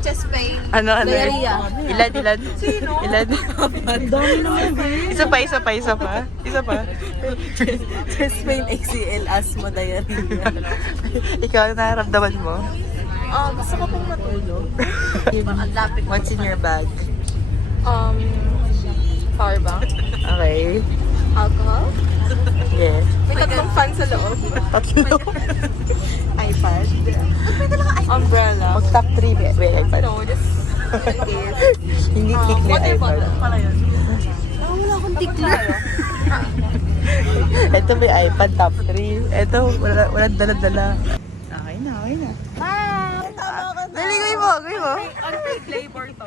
chest pain. Ano? Diarrhea. Ilan? Sino? Ilan? Dami naman, babe. Isa pa. Chest pain, ACL, asthma, diarrhea. Ikaw, nararamdaman mo? Gusto ko pong matulog. Ang lapit. What's in your bag? Power bank. Okay. Alcohol. Yes. May tatlong fan sa loob. Tatlo. iPad. Pwede lang iPad. Umbrella. Mag-top 3 may iPad. No, just Hindi tick na water iPad. bottle pala yun. Wala akong tickler. Ito may iPad top 3. Ito, walang dala-dala. Okay na. Bye! Tama ka na. Dali, gawin mo. Unpaid labor to.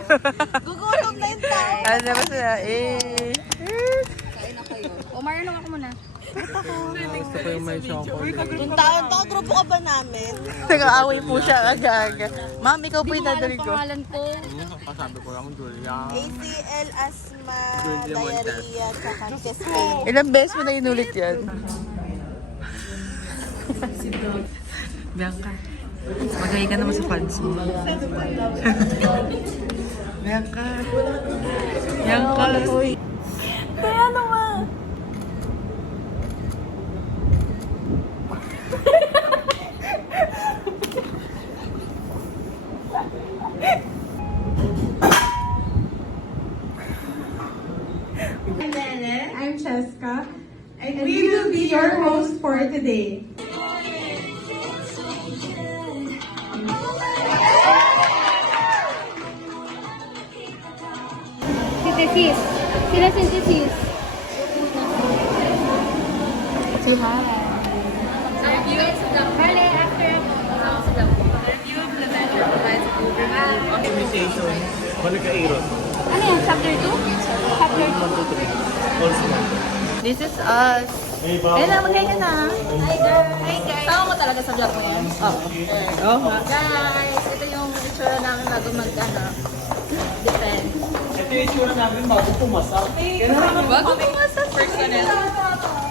Gugutom na yung tao. Ano naman sila? Kain na kayo. Umarunong ako muna. Gusto ko yung may chocolate. Yung taon to, grupo ka ba namin? Nag-aaway po siya aga-aga. Ma'am, ikaw po yung dadali ko. Pangalan ko. Kasabi ko lang, Julia. ACL, asthma, diarrhea, tsaka chest pain. Ilang beses mo na inulit yan? Bianca, magayi ka naman sa fans mo. Bianca. Kaya naman. I'm Cheska, and we will be your host for today. Synthesis. Sila synthesis. Si Hara. Bale, after ako. Review of the measure provides overview. Optimization. Balik ka, Aaron. Ano yan? Chapter 2? Chapter 2. This is us. Hey, Bob. Ayun na, mag-hi ka na. Hi guys. Tama mo talaga sa vlog mo yan? Oo nga. Guys, ito yung itsura namin bago defend. Ito yung itsura namin bago pumasak. Bago pumasa personnel.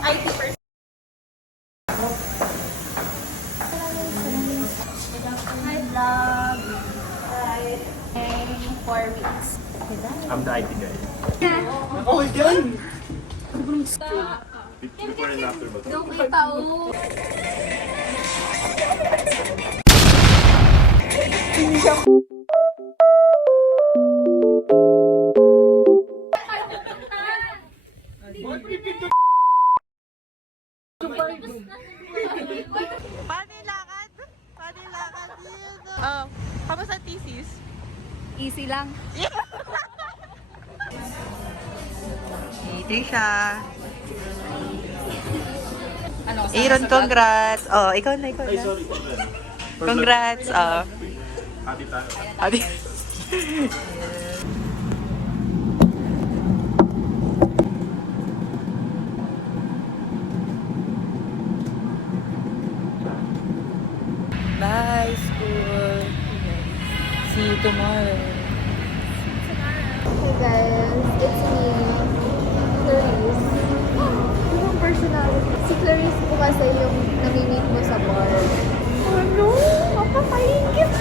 IT personnel. Hi vlog. Hi. 4 weeks. I'm the IT guy. Oh, yan! Before and after ba? Go kita oh. Paano yung lakad dito? Kamusta ang thesis? Easy lang. Easy siya. Ano, Aaron, congrats. Ikaw na. Ay, sorry. Congrats. Ati tayo. Adi. Bye, school. See you tomorrow. Hey guys, it's me, Clarice. Yung personality. Si Clarice po kasi yung nami-meet mo sa bar. Ano? Mapapahingit!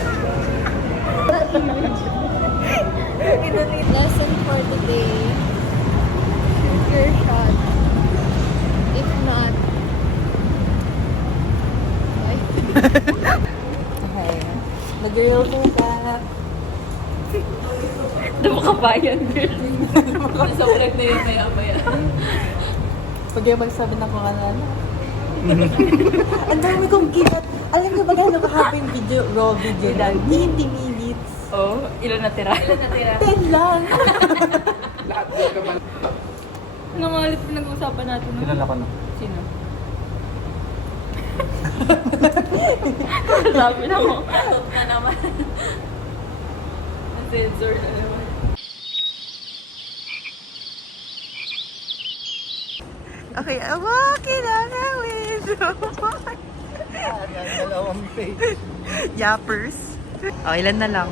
Lesson for today. Shoot your shot. If not, Okay. Mag-real ko back. Dumakabayan, girl. Sa ulit na yun, maya-maya. Pag yung magsabi ng kung ano. Ang dami kong kinat. Alam niyo ba gano'n kahapon yung video, raw video lang? 20 minutes. Oh, ilan natira? 10 lang. Anong ulit pinag-usapan natin? Kilala ko na. Sino? Sabi na mo. Atot na naman. Sensor na naman. Okay, walking on the window. Dalawang page. Yappers. Ilan na lang?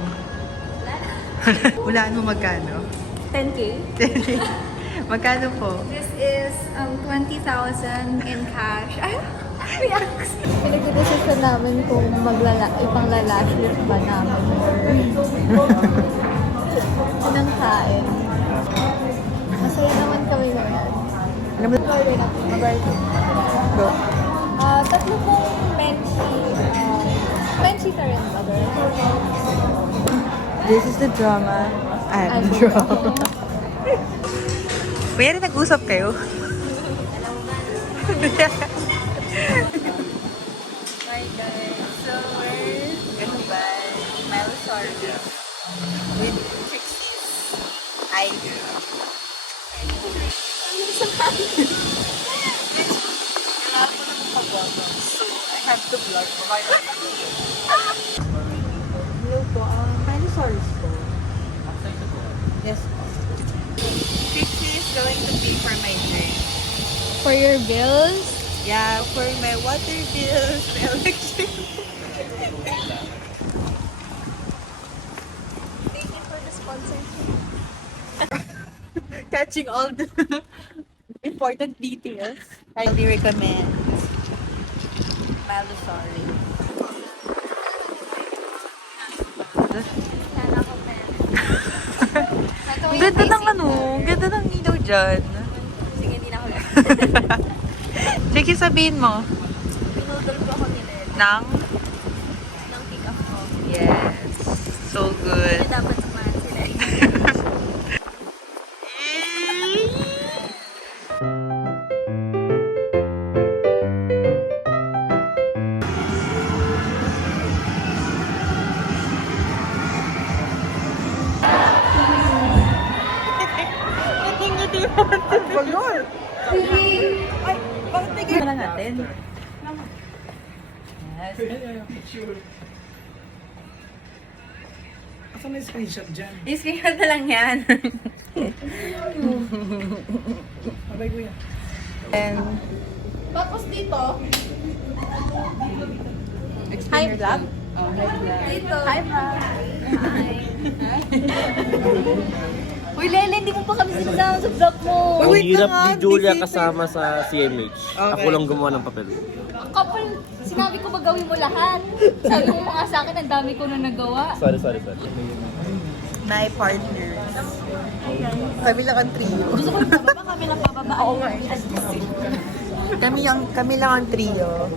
Hulaan mo magkano? 10K? Magkano po? this is 20,000 in cash. Ay, reacts. Pinag-decision namin kung ipang-lalash lift ba namin or Sinangkain. Masaya naman kami noon. Mag-order natin. Mag-order. Tatlo pong Menchie ka rin, mother. This is the drama. And drama. Kuya rin nag-usap kayo? Hi guys. So we're gonna buy Melsorry with Trixie's ice. So I have to vlog. Hello po. Melsorry po. Yes. Trixie is going to pay for my drink. For your bills? Yeah, for my water bills, my electric. Thank you for the sponsorship. Catching all the important details. I highly recommend Melsorry. Ang ganda ng ang ganda ng ilaw dyan. Sige, hindi na ako lang. Sige, sabihin mo. Pinudol ko ako ni Ned. Nang? Nang pick-up ko. Yes. So good. Kaya dapat samahan sila. Tigil na natin. Asan may screenshot dyan? I-screenshot na lang yan. Abay ko yan. And Tapos dito, explain your vlog. dito. Hi, Mom. Hi. Uy, Lele, hindi mo pa kami sinasama sa vlog mo. Ang wait hirap lang ah, ni Julia busy. kasama sa CMH. Ako lang gumawa ng papel. Kapal, sinabi ko ba gawin mo lahat? Sabi mo mga sa akin, ang dami ko na nagawa. Sorry. My partner. Kami lang ang trio. Gusto ko yung bababa, kami lang bababa. Oo nga. Kami lang ang trio.